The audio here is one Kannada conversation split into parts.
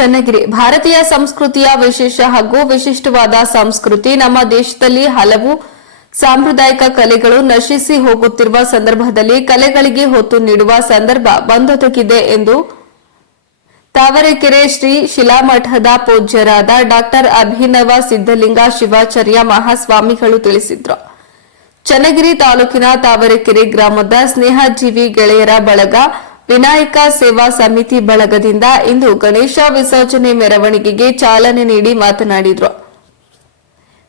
ಚನ್ನಗಿರಿ ಭಾರತೀಯ ಸಂಸ್ಕೃತಿಯ ವಿಶೇಷ ಹಾಗೂ ವಿಶಿಷ್ಟವಾದ ಸಂಸ್ಕೃತಿ ನಮ್ಮ ದೇಶದಲ್ಲಿ ಹಲವು ಸಾಂಪ್ರದಾಯಿಕ ಕಲೆಗಳು ನಶಿಸಿ ಹೋಗುತ್ತಿರುವ ಸಂದರ್ಭದಲ್ಲಿ ಕಲೆಗಳಿಗೆ ಹೊತ್ತು ನೀಡುವ ಸಂದರ್ಭ ಬಂದೊದಗಿದೆ ಎಂದು ತಾವರೆಕೆರೆ ಶ್ರೀ ಶಿಲಾಮಠದ ಪೂಜ್ಯರಾದ ಡಾಕ್ಟರ್ ಅಭಿನವ ಸಿದ್ದಲಿಂಗ ಶಿವಾಚಾರ್ಯ ಮಹಾಸ್ವಾಮಿಗಳು ತಿಳಿಸಿದರು. ಚನ್ನಗಿರಿ ತಾಲೂಕಿನ ತಾವರೆಕೆರೆ ಗ್ರಾಮದ ಸ್ನೇಹಜೀವಿ ಗೆಳೆಯರ ಬಳಗ ವಿನಾಯಕ ಸೇವಾ ಸಮಿತಿ ಬಳಗದಿಂದ ಇಂದು ಗಣೇಶ ವಿಸರ್ಜನೆ ಮೆರವಣಿಗೆಗೆ ಚಾಲನೆ ನೀಡಿ ಮಾತನಾಡಿದರು.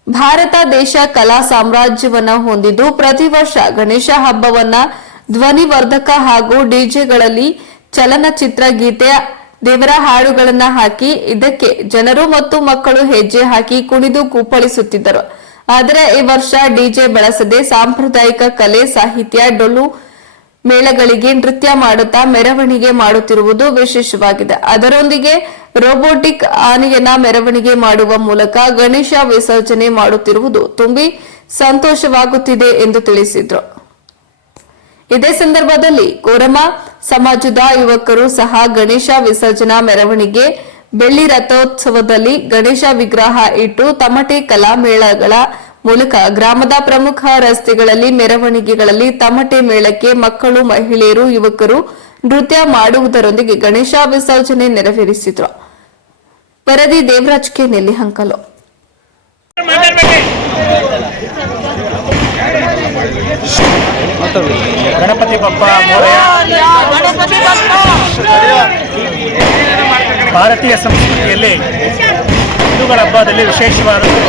ಭಾರತ ದೇಶ ಕಲಾ ಸಾಮ್ರಾಜ್ಯವನ್ನ ಹೊಂದಿದ್ದು ಪ್ರತಿ ವರ್ಷ ಗಣೇಶ ಹಬ್ಬವನ್ನ ಧ್ವನಿವರ್ಧಕ ಹಾಗೂ ಡಿಜೆಗಳಲ್ಲಿ ಚಲನಚಿತ್ರ ಗೀತೆ ದೇವರ ಹಾಡುಗಳನ್ನ ಹಾಕಿ ಇದಕ್ಕೆ ಜನರು ಮತ್ತು ಮಕ್ಕಳು ಹೆಜ್ಜೆ ಹಾಕಿ ಕುಣಿದು ಕುಪ್ಪಳಿಸುತ್ತಿದ್ದರು. ಆದರೆ ಈ ವರ್ಷ ಡಿಜೆ ಬಳಸದೆ ಸಾಂಪ್ರದಾಯಿಕ ಕಲೆ ಸಾಹಿತ್ಯ ಡೊಳ್ಳು ಮೇಳಗಳಿಗೆ ನೃತ್ಯ ಮಾಡುತ್ತಾ ಮೆರವಣಿಗೆ ಮಾಡುತ್ತಿರುವುದು ವಿಶೇಷವಾಗಿದೆ. ಅದರೊಂದಿಗೆ ರೋಬೋಟಿಕ್ ಆನೆಯನ್ನ ಮೆರವಣಿಗೆ ಮಾಡುವ ಮೂಲಕ ಗಣೇಶ ವಿಸರ್ಜನೆ ಮಾಡುತ್ತಿರುವುದು ತುಂಬಿ ಸಂತೋಷವಾಗುತ್ತಿದೆ ಎಂದು ತಿಳಿಸಿದರು. ಇದೇ ಸಂದರ್ಭದಲ್ಲಿ ಕೋರಮ ಸಮಾಜದ ಯುವಕರು ಸಹ ಗಣೇಶ ವಿಸರ್ಜನಾ ಮೆರವಣಿಗೆ ಬೆಳ್ಳಿ ರಥೋತ್ಸವದಲ್ಲಿ ಗಣೇಶ ವಿಗ್ರಹ ಇಟ್ಟು ತಮಟೆ ಕಲಾ ಮೇಳಗಳ ಮೂಲಕ ಗ್ರಾಮದ ಪ್ರಮುಖ ರಸ್ತೆಗಳಲ್ಲಿ ಮೆರವಣಿಗೆಗಳಲ್ಲಿ ತಮಟೆ ಮೇಳಕ್ಕೆ ಮಕ್ಕಳು ಮಹಿಳೆಯರು ಯುವಕರು ನೃತ್ಯ ಮಾಡುವುದರೊಂದಿಗೆ ಗಣೇಶ ವಿಸರ್ಜನೆ ನೆರವೇರಿಸಿದರು. ವರದಿ ದೇವರಾಜ್ ಕೆ ನೆಲ್ಲಿಹಂಕಲು. ಗಣಪತಿ ಬಪ್ಪ ಮೋರೆಯ. ಭಾರತೀಯ ಸಂಸ್ಕೃತಿಯಲ್ಲಿ ಹಿಂದೂಗಳ ಹಬ್ಬದಲ್ಲಿ ವಿಶೇಷವಾದದ್ದು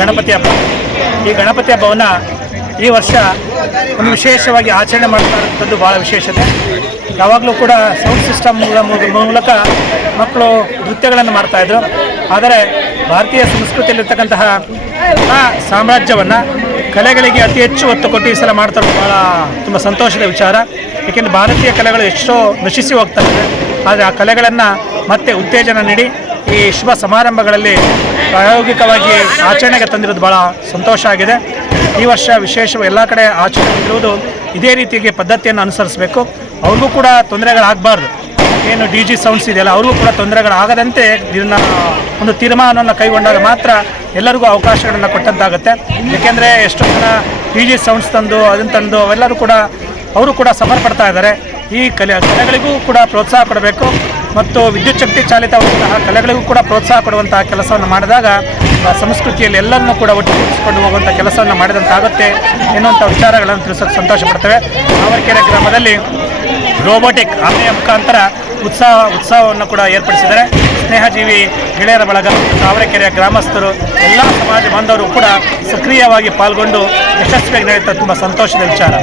ಗಣಪತಿ ಹಬ್ಬ. ಈ ಗಣಪತಿ ಹಬ್ಬವನ್ನು ಈ ವರ್ಷ ಒಂದು ವಿಶೇಷವಾಗಿ ಆಚರಣೆ ಮಾಡ್ತಾ ಇರೋಂಥದ್ದು ಭಾಳ ವಿಶೇಷತೆ. ಯಾವಾಗಲೂ ಕೂಡ ಸೌಂಡ್ ಸಿಸ್ಟಮ್ ಮೂಲಕ ಮಕ್ಕಳು ನೃತ್ಯಗಳನ್ನು ಮಾಡ್ತಾಯಿದ್ರು. ಆದರೆ ಭಾರತೀಯ ಸಂಸ್ಕೃತಿಯಲ್ಲಿರ್ತಕ್ಕಂತಹ ಆ ಸಾಮ್ರಾಜ್ಯವನ್ನು ಕಲೆಗಳಿಗೆ ಅತಿ ಹೆಚ್ಚು ಒತ್ತು ಕೊಟ್ಟು ಈ ಸಲ ಮಾಡ್ತಾ ಇರೋದು ಭಾಳ ತುಂಬ ಸಂತೋಷದ ವಿಚಾರ. ಏಕೆಂದರೆ ಭಾರತೀಯ ಕಲೆಗಳು ಎಷ್ಟೋ ನಶಿಸಿ ಹೋಗ್ತಾ ಇದೆ. ಆದರೆ ಆ ಕಲೆಗಳನ್ನು ಮತ್ತೆ ಉತ್ತೇಜನ ನೀಡಿ ಈ ಶುಭ ಸಮಾರಂಭಗಳಲ್ಲಿ ಪ್ರಾಯೋಗಿಕವಾಗಿ ಆಚರಣೆಗೆ ತಂದಿರೋದು ಭಾಳ ಸಂತೋಷ ಆಗಿದೆ. ಈ ವರ್ಷ ವಿಶೇಷವಾಗಿ ಎಲ್ಲ ಕಡೆ ಆಚರಣೆ ಇರುವುದು ಇದೇ ರೀತಿಗೆ ಪದ್ಧತಿಯನ್ನು ಅನುಸರಿಸಬೇಕು. ಅವ್ರಿಗೂ ಕೂಡ ತೊಂದರೆಗಳಾಗಬಾರ್ದು. ಏನು ಡಿ ಜಿ ಸೌಂಡ್ಸ್ ಇದೆಯಲ್ಲ ಅವ್ರಿಗೂ ಕೂಡ ತೊಂದರೆಗಳಾಗದಂತೆ ಇದನ್ನು ಒಂದು ತೀರ್ಮಾನವನ್ನು ಕೈಗೊಂಡಾಗ ಮಾತ್ರ ಎಲ್ಲರಿಗೂ ಅವಕಾಶಗಳನ್ನು ಕೊಟ್ಟಂತಾಗುತ್ತೆ. ಏಕೆಂದರೆ ಎಷ್ಟೋ ಜನ ಡಿ ಜಿ ಸೌಂಡ್ಸ್ ತಂದು ಅದನ್ನು ತಂದು ಅವೆಲ್ಲರೂ ಕೂಡ ಅವರು ಕೂಡ ಸಫರ್ ಪಡ್ತಾ ಇದ್ದಾರೆ. ಈ ಕಲೆಗಳಿಗೂ ಕೂಡ ಪ್ರೋತ್ಸಾಹ ಕೊಡಬೇಕು ಮತ್ತು ವಿದ್ಯುತ್ ಶಕ್ತಿ ಚಾಲಿತವಾದಂತಹ ಕಲೆಗಳಿಗೂ ಕೂಡ ಪ್ರೋತ್ಸಾಹ ಕೊಡುವಂತಹ ಕೆಲಸವನ್ನು ಮಾಡಿದಾಗ ಸಂಸ್ಕೃತಿಯಲ್ಲಿ ಎಲ್ಲರನ್ನೂ ಕೂಡ ಒಟ್ಟುಗೂಡಿಸಿಕೊಂಡು ಹೋಗುವಂಥ ಕೆಲಸವನ್ನು ಮಾಡಿದಂತಾಗುತ್ತೆ ಎನ್ನುವಂಥ ವಿಚಾರಗಳನ್ನು ತಿಳಿಸೋಕೆ ಸಂತೋಷ ಪಡ್ತೇವೆ. ತಾವರೆಕೆರೆ ಗ್ರಾಮದಲ್ಲಿ ರೋಬೋಟಿಕ್ ಆನೆಯ ಮುಖಾಂತರ ಉತ್ಸವವನ್ನು ಕೂಡ ಏರ್ಪಡಿಸಿದ್ದಾರೆ. ಸ್ನೇಹಜೀವಿ ಗೆಳೆಯರ ಬಳಗ ತಾವರೆಕೆರೆಯ ಗ್ರಾಮಸ್ಥರು ಎಲ್ಲ ಸಮಾಜ ಬಾಂಧವರು ಕೂಡ ಸಕ್ರಿಯವಾಗಿ ಪಾಲ್ಗೊಂಡು ಯಶಸ್ವಿಯಾಗಿ ನಡೆಯುತ್ತಾ ತುಂಬ ಸಂತೋಷದ ವಿಚಾರ.